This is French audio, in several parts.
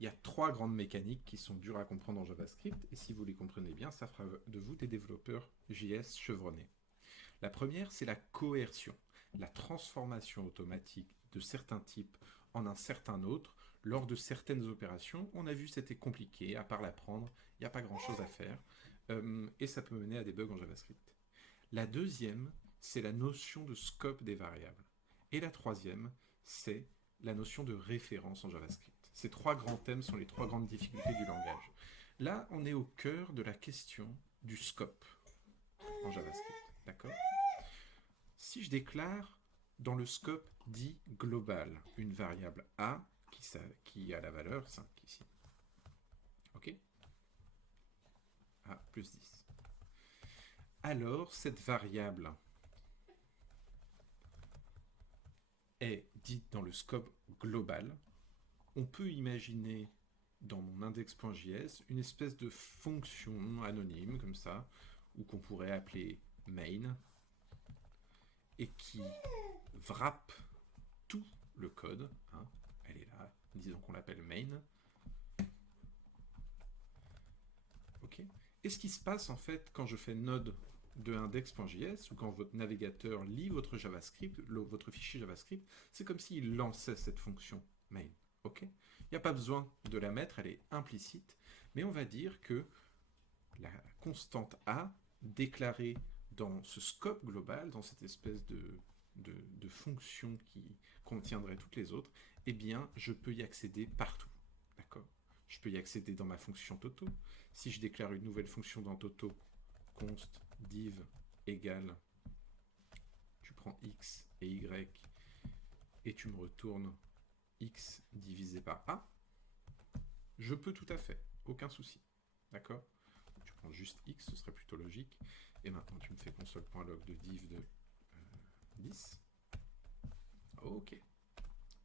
Il y a trois grandes mécaniques qui sont dures à comprendre en JavaScript, et si vous les comprenez bien, ça fera de vous des développeurs JS chevronnés. La première, c'est la coercion, la transformation automatique de certains types en un certain autre lors de certaines opérations. On a vu que c'était compliqué, à part l'apprendre, il n'y a pas grand-chose à faire, et ça peut mener à des bugs en JavaScript. La deuxième, c'est la notion de scope des variables. Et la troisième, c'est la notion de référence en JavaScript. Ces trois grands thèmes sont les trois grandes difficultés du langage. Là, on est au cœur de la question du scope en JavaScript. D'accord? Si je déclare dans le scope dit global une variable A qui a la valeur 5 ici. OK? A plus 10. Alors, cette variable est dite dans le scope global. On peut imaginer dans mon index.js une espèce de fonction anonyme comme ça, ou qu'on pourrait appeler main, et qui wrap tout le code. Hein, elle est là, disons qu'on l'appelle main. Ok. Et ce qui se passe en fait quand je fais node de index.js ou quand votre navigateur lit votre JavaScript, votre fichier JavaScript, c'est comme s'il lançait cette fonction main. Ok. Il n'y a pas besoin de la mettre, elle est implicite, mais on va dire que la constante A déclarée dans ce scope global, dans cette espèce de fonction qui contiendrait toutes les autres, eh bien, je peux y accéder partout. D'accord? Je peux y accéder dans ma fonction Toto. Si je déclare une nouvelle fonction dans Toto, const div égale, tu prends x et y, et tu me retournes x divisé par a, je peux tout à fait, aucun souci. D'accord? Tu prends juste x, ce serait plutôt logique. Et maintenant, tu me fais console.log de div de 10. Ok,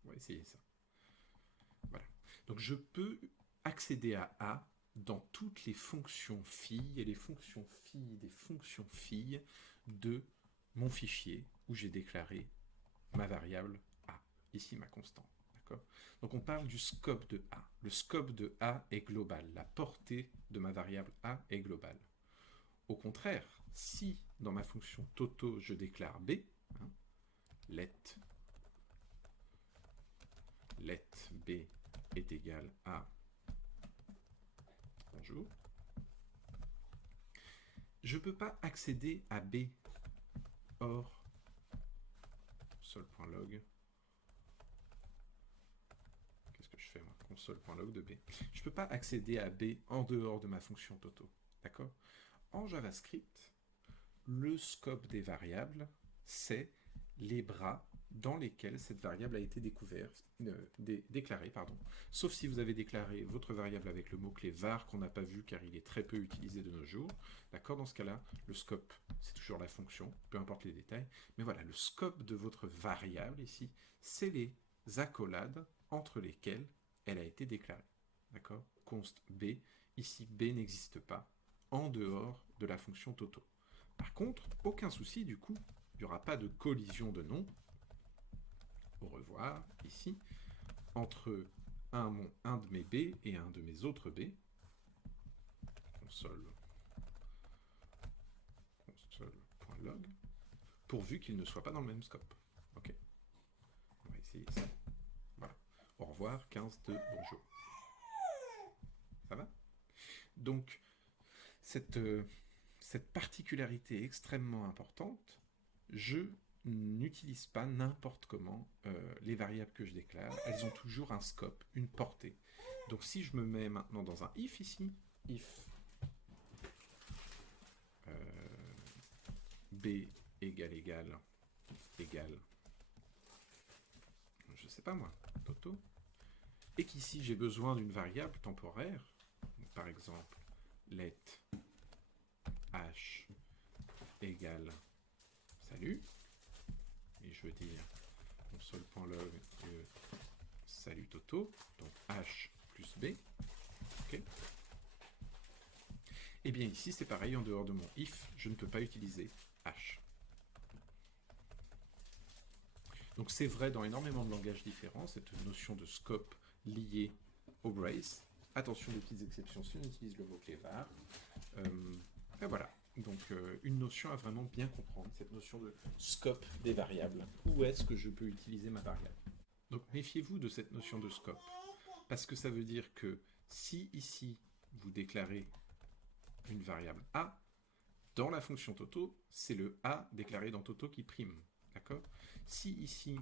on va essayer ça. Voilà. Donc, je peux accéder à A dans toutes les fonctions filles et les fonctions filles des fonctions filles de mon fichier où j'ai déclaré ma variable A. Ici, ma constante. Donc on parle du scope de A. Le scope de A est global. La portée de ma variable A est globale. Au contraire, si dans ma fonction Toto je déclare B, hein, let B est égal à bonjour, je ne peux pas accéder à B hors console.log. Qu'est-ce que je fais moi? Console.log de B. Je ne peux pas accéder à B en dehors de ma fonction Toto. D'accord? En JavaScript, le scope des variables, c'est les bras dans lesquels cette variable a été déclarée. Sauf si vous avez déclaré votre variable avec le mot-clé var qu'on n'a pas vu car il est très peu utilisé de nos jours. D'accord? Dans ce cas-là, le scope, c'est toujours la fonction, peu importe les détails. Mais voilà, le scope de votre variable ici, c'est les accolades entre lesquelles elle a été déclarée. D'accord? Const B, ici B n'existe pas en dehors de la fonction Toto. Par contre, aucun souci, du coup, il n'y aura pas de collision de noms, au revoir, ici, entre un de mes B et un de mes autres B. Console.log, pourvu qu'ils ne soient pas dans le même scope. Ok. On va essayer ça. Voilà. Au revoir, 15 de bonjour. Ça va? Donc, cette particularité extrêmement importante, je n'utilise pas n'importe comment les variables que je déclare. Elles ont toujours un scope, une portée. Donc si je me mets maintenant dans un if ici, if b égale, je sais pas moi, Toto, et qu'ici j'ai besoin d'une variable temporaire, par exemple let h égale salut, et je veux dire console.log salut Toto, donc h plus b, ok. Et bien ici c'est pareil, en dehors de mon if, je ne peux pas utiliser h. Donc c'est vrai dans énormément de langages différents, cette notion de scope liée au brace. Attention des petites exceptions si on utilise le mot-clé var. Et voilà. Donc une notion à vraiment bien comprendre, cette notion de scope des variables. Où est-ce que je peux utiliser ma variable? Donc méfiez-vous de cette notion de scope, parce que ça veut dire que si ici vous déclarez une variable a, dans la fonction Toto, c'est le a déclaré dans Toto qui prime. D'accord? Si ici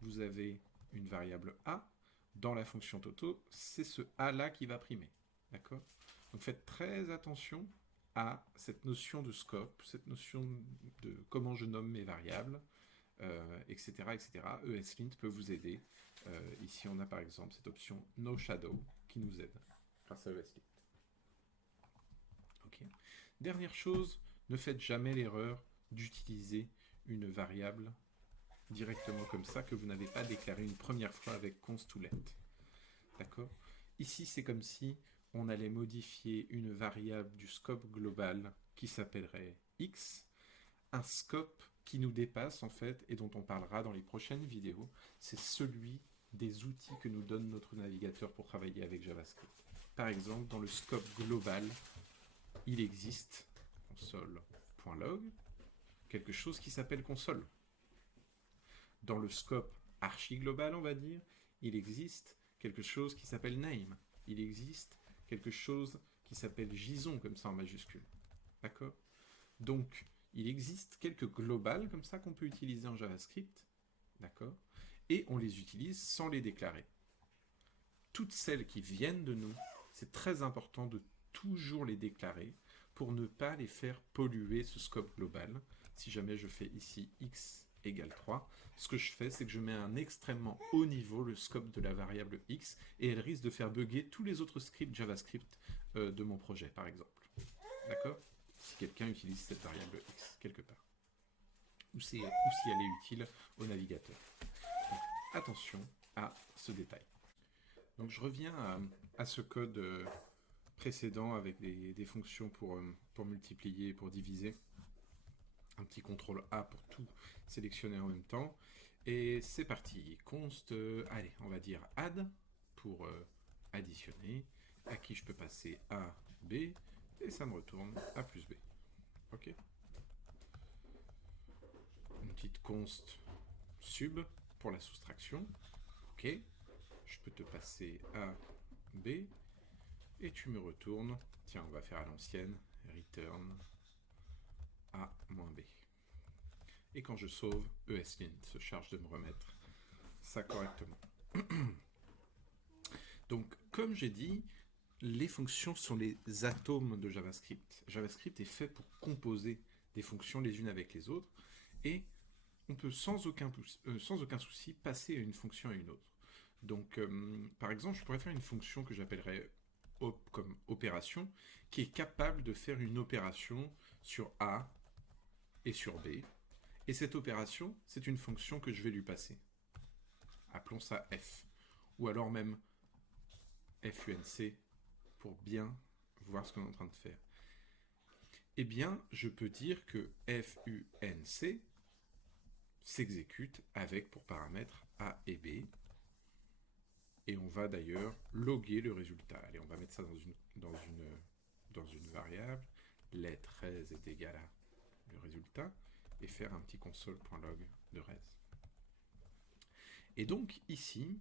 vous avez une variable a, dans la fonction Toto, c'est ce a là qui va primer. D'accord? Donc faites très attention à cette notion de scope, cette notion de comment je nomme mes variables, etc., etc. ESLint peut vous aider. Ici, on a par exemple cette option No Shadow qui nous aide grâce à ESLint. Okay. Dernière chose, ne faites jamais l'erreur d'utiliser une variable directement comme ça que vous n'avez pas déclaré une première fois avec const2let. D'accord? Ici, c'est comme si on allait modifier une variable du scope global qui s'appellerait x, un scope qui nous dépasse en fait et dont on parlera dans les prochaines vidéos, c'est celui des outils que nous donne notre navigateur pour travailler avec JavaScript. Par exemple, dans le scope global, il existe console.log, quelque chose qui s'appelle console. Dans le scope archi-global, on va dire, il existe quelque chose qui s'appelle name. Il existe quelque chose qui s'appelle JSON, comme ça en majuscule. D'accord? Donc, il existe quelques globales comme ça qu'on peut utiliser en JavaScript. D'accord? Et on les utilise sans les déclarer. Toutes celles qui viennent de nous, c'est très important de toujours les déclarer pour ne pas les faire polluer ce scope global. Si jamais je fais ici x égale 3, ce que je fais, c'est que je mets à un extrêmement haut niveau le scope de la variable x et elle risque de faire bugger tous les autres scripts JavaScript de mon projet, par exemple. D'accord? Si quelqu'un utilise cette variable x quelque part. Ou si elle est utile au navigateur. Donc, attention à ce détail. Donc je reviens à ce code précédent avec des fonctions pour multiplier et pour diviser. Un petit CTRL A pour tout sélectionner en même temps. Et c'est parti. Const, allez, on va dire add pour additionner, à qui je peux passer A, B, et ça me retourne A plus B. Ok. Une petite const sub pour la soustraction. Ok. Je peux te passer A, B, et tu me retournes, tiens, on va faire à l'ancienne, return A moins B. Et quand je sauve, ESLint se charge de me remettre ça correctement. Donc, comme j'ai dit, les fonctions sont les atomes de JavaScript. JavaScript est fait pour composer des fonctions les unes avec les autres, et on peut sans aucun souci passer d'une fonction à une autre. Donc, par exemple, je pourrais faire une fonction que j'appellerais comme opération, qui est capable de faire une opération sur A et sur B. Et cette opération, c'est une fonction que je vais lui passer. Appelons ça f. Ou alors même func pour bien voir ce qu'on est en train de faire. Eh bien, je peux dire que func s'exécute avec pour paramètres A et B. Et on va d'ailleurs loguer le résultat. Allez, on va mettre ça dans une variable. Let res est égal à le résultat. Et faire un petit console.log de res. Et donc ici,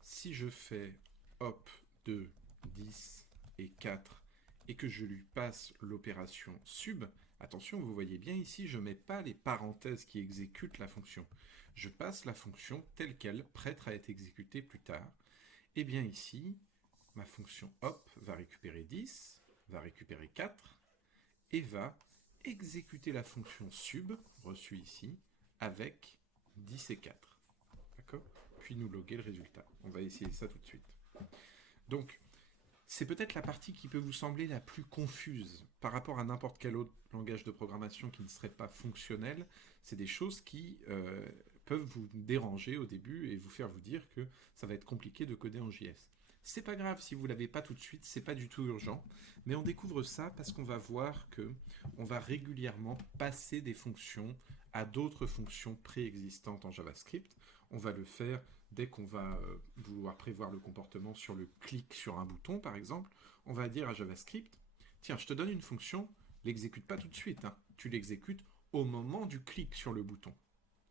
si je fais hop 2, 10 et 4 et que je lui passe l'opération sub, attention, vous voyez bien ici, je ne mets pas les parenthèses qui exécutent la fonction. Je passe la fonction telle qu'elle, prête à être exécutée plus tard. Et bien ici, ma fonction hop va récupérer 10, va récupérer 4 et va exécuter la fonction sub, reçue ici, avec 10 et 4. D'accord? Puis nous loguer le résultat. On va essayer ça tout de suite. Donc, c'est peut-être la partie qui peut vous sembler la plus confuse par rapport à n'importe quel autre langage de programmation qui ne serait pas fonctionnel. C'est des choses qui peuvent vous déranger au début et vous faire vous dire que ça va être compliqué de coder en JS. C'est pas grave si vous l'avez pas tout de suite, c'est pas du tout urgent, mais on découvre ça parce qu'on va voir que on va régulièrement passer des fonctions à d'autres fonctions préexistantes en JavaScript. On va le faire dès qu'on va vouloir prévoir le comportement sur le clic sur un bouton, par exemple, on va dire à JavaScript, tiens, je te donne une fonction, l'exécute pas tout de suite, hein, tu l'exécutes au moment du clic sur le bouton.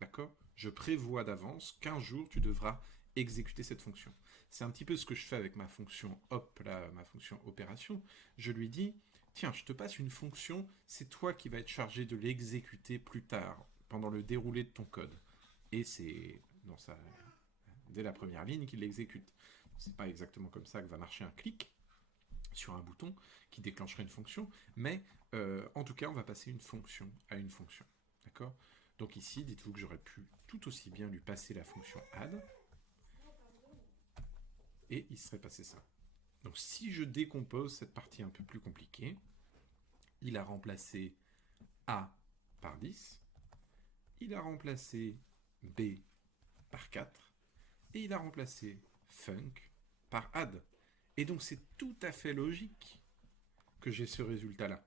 D'accord? Je prévois d'avance qu'un jour, tu devras exécuter cette fonction. C'est un petit peu ce que je fais avec ma fonction hop, là, ma fonction opération. Je lui dis, tiens, je te passe une fonction, c'est toi qui vas être chargé de l'exécuter plus tard, pendant le déroulé de ton code. Et c'est dès la première ligne qu'il l'exécute. C'est pas exactement comme ça que va marcher un clic sur un bouton qui déclencherait une fonction, mais en tout cas, on va passer une fonction à une fonction. D'accord? Donc ici, dites-vous que j'aurais pu tout aussi bien lui passer la fonction add, et il serait passé ça. Donc si je décompose cette partie un peu plus compliquée, il a remplacé A par 10, il a remplacé B par 4, et il a remplacé func par add. Et donc c'est tout à fait logique que j'ai ce résultat-là.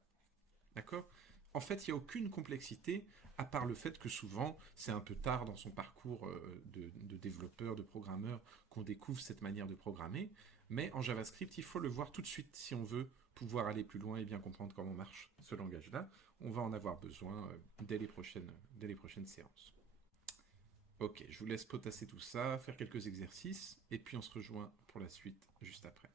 D'accord? En fait, il n'y a aucune complexité, à part le fait que souvent, c'est un peu tard dans son parcours de développeur, de programmeur, qu'on découvre cette manière de programmer. Mais en JavaScript, il faut le voir tout de suite si on veut pouvoir aller plus loin et bien comprendre comment marche ce langage-là. On va en avoir besoin dès les prochaines séances. Ok, je vous laisse potasser tout ça, faire quelques exercices, et puis on se rejoint pour la suite juste après.